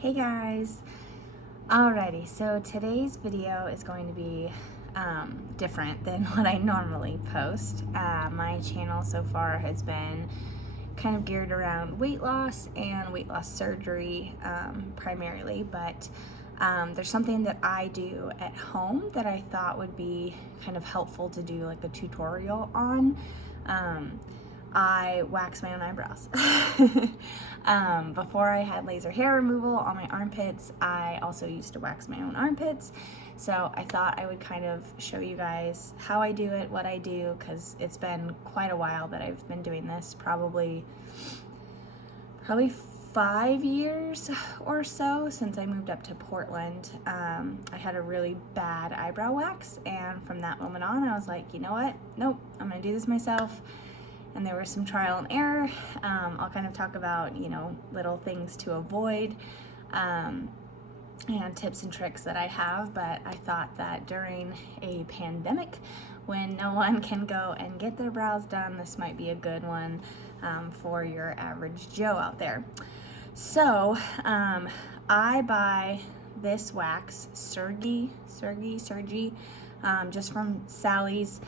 Hey guys! Alrighty, so today's video is going to be different than what I normally post. My channel so far has been kind of geared around weight loss and weight loss surgery primarily, but there's something that I do at home that I thought would be kind of helpful to do like a tutorial on. I wax my own eyebrows. Before I had laser hair removal on my armpits, I also used to wax my own armpits. So I thought I would kind of show you guys how I do it, what I do, because it's been quite a while that I've been doing this, probably 5 years or so since I moved up to Portland. I had a really bad eyebrow wax, and from that moment on I was like, you know what, nope, I'm gonna do this myself. And there was some trial and error. I'll kind of talk about, little things to avoid and tips and tricks that I have, but I thought that during a pandemic when no one can go and get their brows done, this might be a good one for your average Joe out there. So I buy this wax, Sergi, just from Sally's.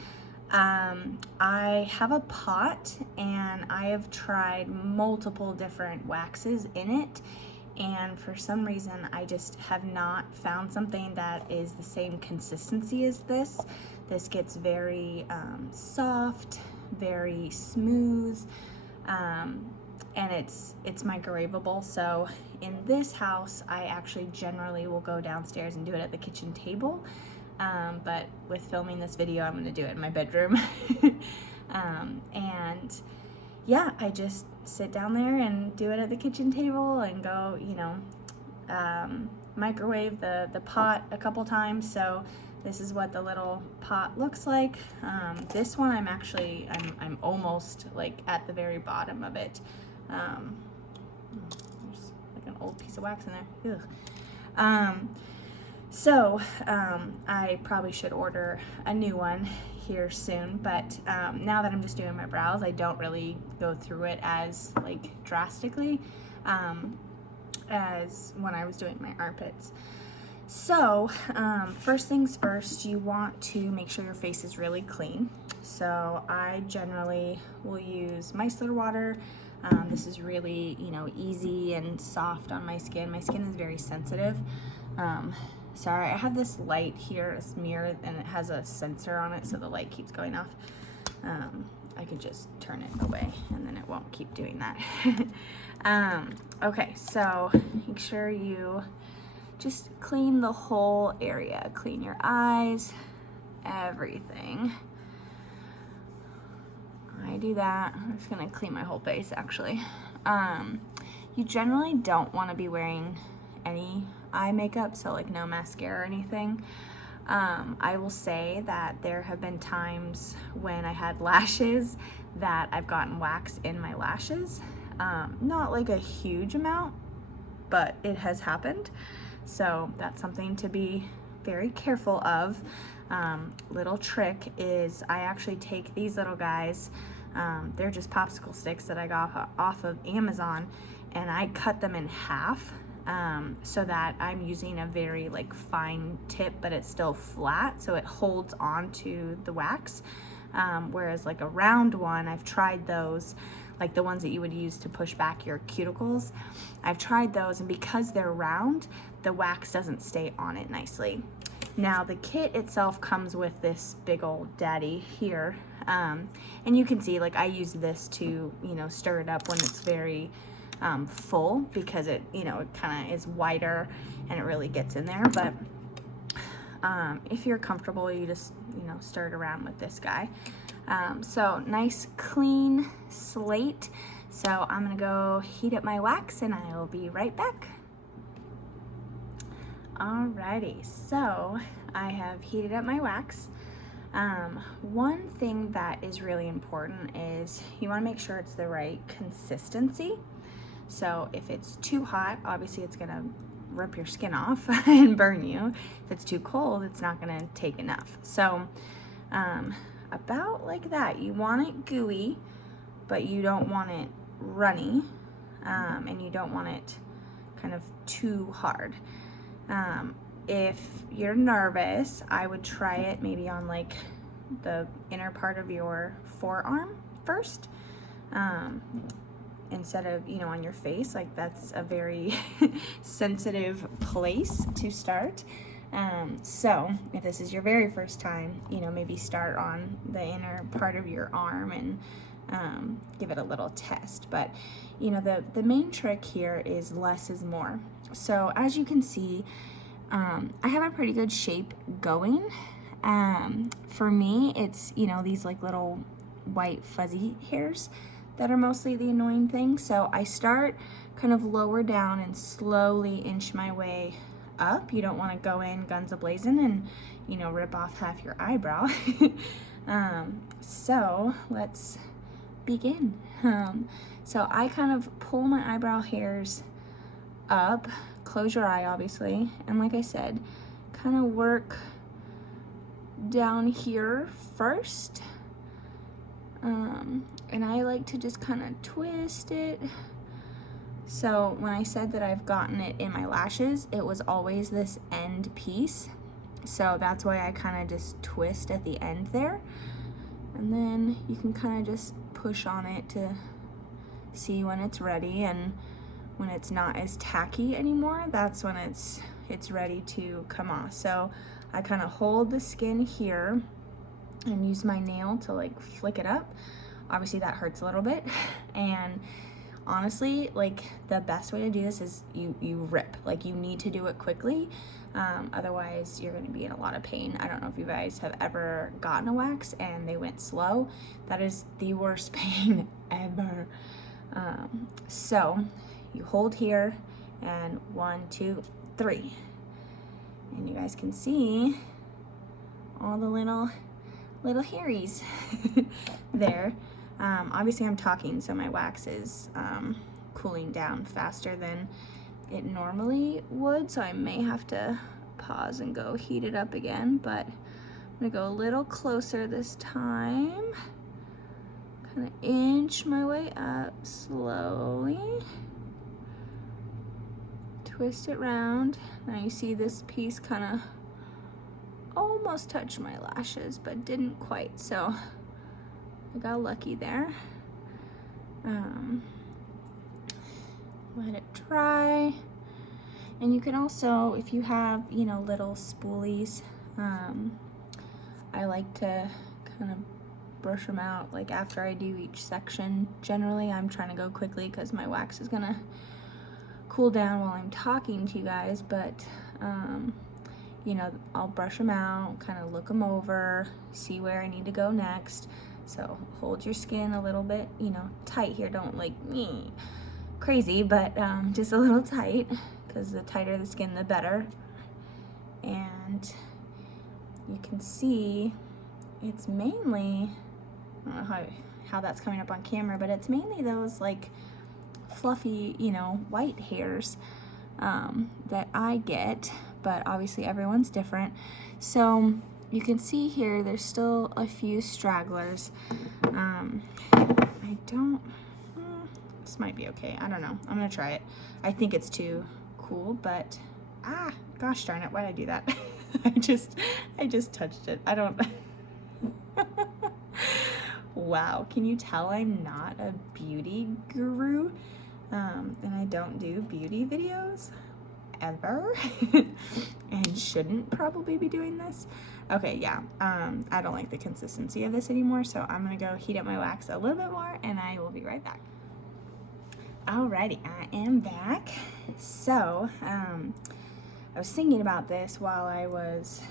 I have a pot and I have tried multiple different waxes in it, and for some reason I just have not found something that is the same consistency as this. This gets very soft, very smooth, and it's microwavable. So in this house I actually generally will go downstairs and do it at the kitchen table. But with filming this video, I'm going to do it in my bedroom. And yeah, I just sit down there and do it at the kitchen table and go, microwave the pot a couple times. So this is what the little pot looks like. This one I'm almost like at the very bottom of it. There's like an old piece of wax in there. Ugh. So I probably should order a new one here soon, but now that I'm just doing my brows, I don't really go through it as like drastically as when I was doing my armpits. So first things first, you want to make sure your face is really clean. So I generally will use micellar water. This is really, easy and soft on my skin. My skin is very sensitive. Sorry, I have this light here, this mirror, and it has a sensor on it, so the light keeps going off. I could just turn it away, and then it won't keep doing that. Okay, so make sure you just clean the whole area. Clean your eyes, everything. I do that. I'm just gonna clean my whole face, actually. You generally don't want to be wearing any eye makeup, so like no mascara or anything. I will say that there have been times when I had lashes that I've gotten wax in my lashes. Not like a huge amount, but it has happened. So that's something to be very careful of. Little trick is I actually take these little guys, they're just popsicle sticks that I got off of Amazon, and I cut them in half. So that I'm using a very like fine tip, but it's still flat, so it holds on to the wax. Whereas like a round one, I've tried those, like the ones that you would use to push back your cuticles. I've tried those, and because they're round, the wax doesn't stay on it nicely. Now the kit itself comes with this big old daddy here, and you can see like I use this to stir it up when it's very full, because it it kind of is wider and it really gets in there. But if you're comfortable, you just stir it around with this guy. So nice clean slate. So I'm gonna go heat up my wax and I will be right back. Alrighty, so I have heated up my wax. One thing that is really important is you want to make sure it's the right consistency. So if it's too hot, obviously it's gonna rip your skin off and burn you. If it's too cold, it's not gonna take enough. So about like that. You want it gooey, but you don't want it runny, and you don't want it kind of too hard. If you're nervous, I would try it maybe on like the inner part of your forearm first, instead of, you know, on your face. Like that's a very sensitive place to start. So if this is your very first time, you know, maybe start on the inner part of your arm and give it a little test. But you know, the main trick here is less is more. So as you can see, I have a pretty good shape going. For me, it's, you know, these like little white fuzzy hairs that are mostly the annoying thing. So I start kind of lower down and slowly inch my way up. You don't want to go in guns a-blazing and, you know, rip off half your eyebrow. So let's begin. So I kind of pull my eyebrow hairs up, close your eye obviously, and like I said, kind of work down here first. And I like to just kind of twist it. So when I said that I've gotten it in my lashes, it was always this end piece. So that's why I kind of just twist at the end there. And then you can kind of just push on it to see when it's ready, and when it's not as tacky anymore, that's when it's ready to come off. So I kind of hold the skin here and use my nail to like flick it up. Obviously that hurts a little bit, and honestly, like the best way to do this is you rip. Like you need to do it quickly, otherwise you're going to be in a lot of pain. I don't know if you guys have ever gotten a wax and they went slow. That is the worst pain ever. So you hold here, and 1, 2, 3, and you guys can see all the little hairies there. Obviously I'm talking, so my wax is cooling down faster than it normally would, so I may have to pause and go heat it up again, but I'm gonna go a little closer this time. Kind of inch my way up slowly. Twist it round. Now you see this piece kind of almost touched my lashes, but didn't quite, so I got lucky there. Let it dry. And you can also, if you have, you know, little spoolies, I like to kind of brush them out like after I do each section. Generally I'm trying to go quickly because my wax is gonna cool down while I'm talking to you guys, but you know, I'll brush them out, kind of look them over, see where I need to go next. So hold your skin a little bit, you know, tight here. Don't like crazy, but just a little tight, because the tighter the skin, the better. And you can see it's mainly, I don't know how that's coming up on camera, but it's mainly those like fluffy, you know, white hairs that I get, but obviously everyone's different. So you can see here there's still a few stragglers. I don't, this might be okay, I don't know, I'm gonna try it. I think it's too cool, but gosh darn it, why'd I do that? I just touched it. I don't wow, can you tell I'm not a beauty guru? And I don't do beauty videos ever and shouldn't probably be doing this. Okay, yeah, I don't like the consistency of this anymore, so I'm gonna go heat up my wax a little bit more and I will be right back. Alrighty, I am back. So, I was thinking about this while I was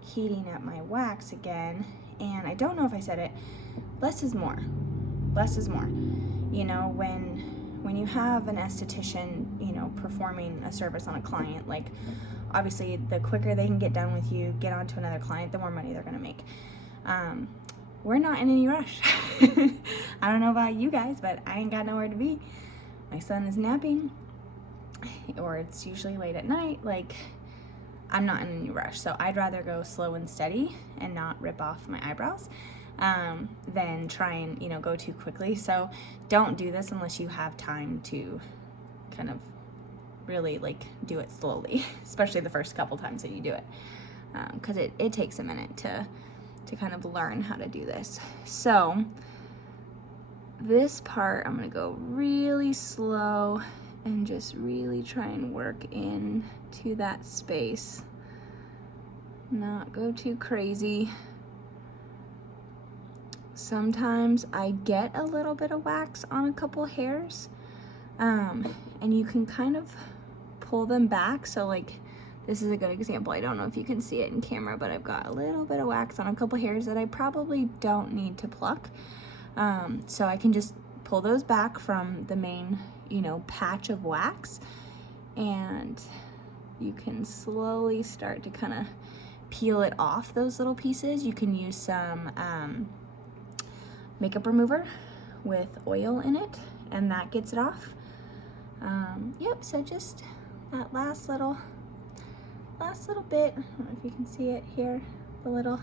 heating up my wax again, and I don't know if I said it, less is more. Less is more. You know, when you have an esthetician, you know, performing a service on a client, like obviously the quicker they can get done with you, get on to another client, the more money they're gonna make. We're not in any rush. I don't know about you guys, but I ain't got nowhere to be. My son is napping, or it's usually late at night. Like, I'm not in any rush, so I'd rather go slow and steady and not rip off my eyebrows than try and, you know, go too quickly. So don't do this unless you have time to kind of really like do it slowly, especially the first couple times that you do it, because it takes a minute to kind of learn how to do this. So this part, I'm gonna go really slow and just really try and work in to that space. Not go too crazy. Sometimes I get a little bit of wax on a couple hairs, and you can kind of pull them back. So like, this is a good example. I don't know if you can see it in camera, but I've got a little bit of wax on a couple hairs that I probably don't need to pluck. So I can just pull those back from the main, you know, patch of wax, and you can slowly start to kind of peel it off those little pieces. You can use some makeup remover with oil in it, and that gets it off. Yep, so just that last little bit. I don't know if you can see it here, the little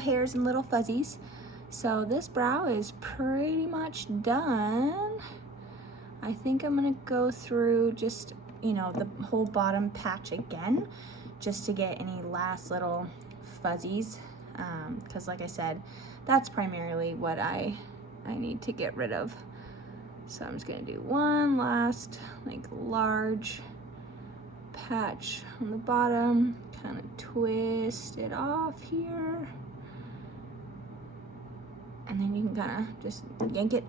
hairs and little fuzzies. So this brow is pretty much done. I think I'm gonna go through just, you know, the whole bottom patch again, just to get any last little fuzzies, because like I said, that's primarily what I need to get rid of. So I'm just gonna do one last like large patch on the bottom, kind of twist it off here, and then you can kind of just yank it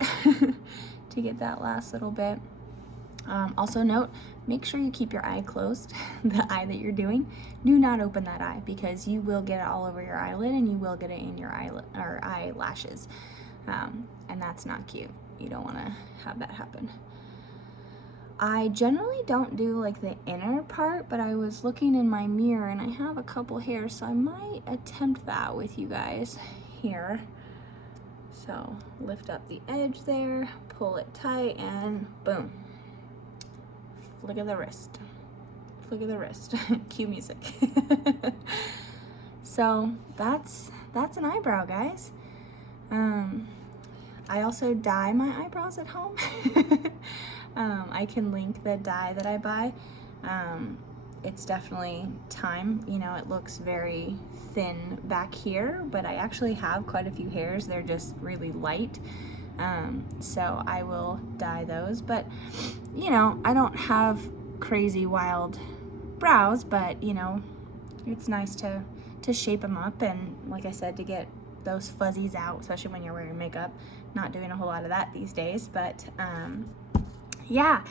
to get that last little bit. Also note, make sure you keep your eye closed, the eye that you're doing. Do not open that eye, because you will get it all over your eyelid, and you will get it in your eyelashes, and that's not cute. You don't want to have that happen. I generally don't do like the inner part, but I was looking in my mirror and I have a couple hairs, so I might attempt that with you guys here. So lift up the edge there, pull it tight, and boom. Flick of the wrist. Flick of the wrist. Cue music. So that's an eyebrow, guys. I also dye my eyebrows at home. I can link the dye that I buy. It's definitely time. You know, it looks very thin back here, but I actually have quite a few hairs. They're just really light. So I will dye those, but you know, I don't have crazy wild brows, but you know, it's nice to shape them up, and like I said, to get those fuzzies out, especially when you're wearing makeup. Not doing a whole lot of that these days, but yeah,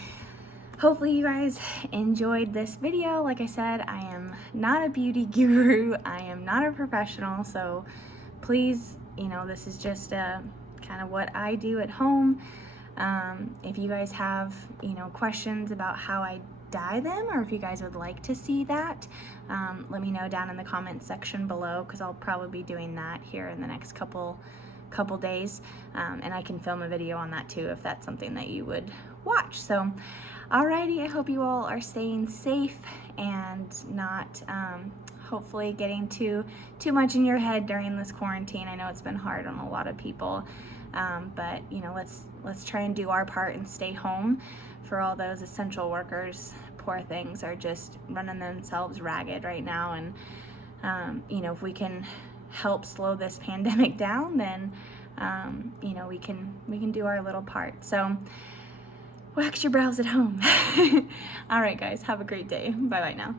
hopefully you guys enjoyed this video. Like I said, I am not a beauty guru, I am not a professional, so please, you know, this is just kind of what I do at home. If you guys have, you know, questions about how I dye them, or if you guys would like to see that, let me know down in the comments section below, because I'll probably be doing that here in the next couple days, and I can film a video on that too if that's something that you would watch. So alrighty, I hope you all are staying safe and not hopefully getting too much in your head during this quarantine. I know it's been hard on a lot of people, but you know, let's try and do our part and stay home. For all those essential workers, poor things are just running themselves ragged right now, and you know, if we can help slow this pandemic down, then you know, we can do our little part. So wax your brows at home. All right guys, have a great day. Bye bye now.